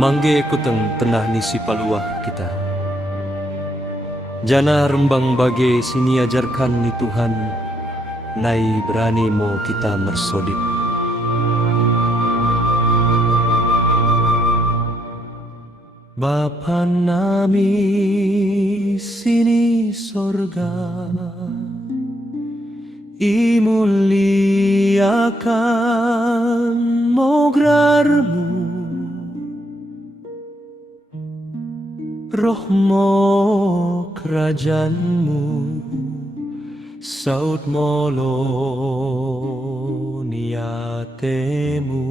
Mangge kuteng tenah ni si paluah kita. Jana rembang bage sini ajarkan ni Tuhan, nai berani mo kita mersodip. Bapa nami sini sorga, imuliakan mograrmu, rohmu kerajaanmu, saut molo niatemu.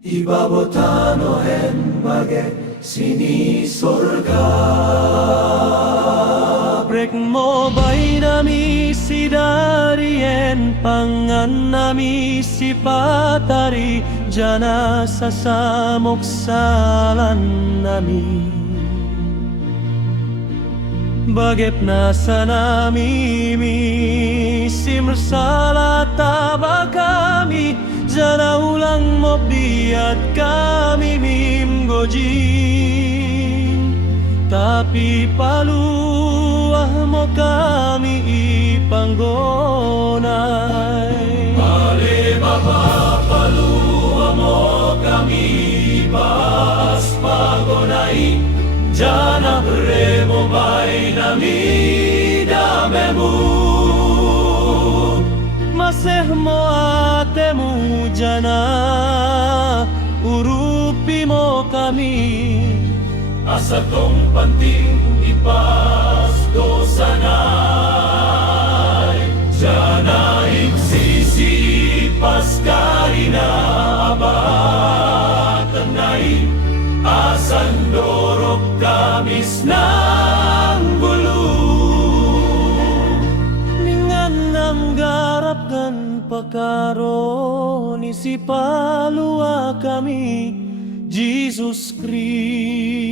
Ibabotano hen bage sini sorga, brek mo bay nami si darien pangan nami si patari jana sasamok salan nami. Bagep nasa nami simrsala taba kami jana ulang mo biat kami mimgojin, tapi paluah mo kami ipanggonay. Mali Bapa paluah mo kami pas pagonay, jana remo bay nami damemu. Maseh mo atemu jana urupi mo kami, asa tong panting ipas dosanay, jana iksisi pas karina abatanay, asan dorok kamis ng bulu. Ningan ang garap kan pakaro ni si palua kami, Jesus Christ.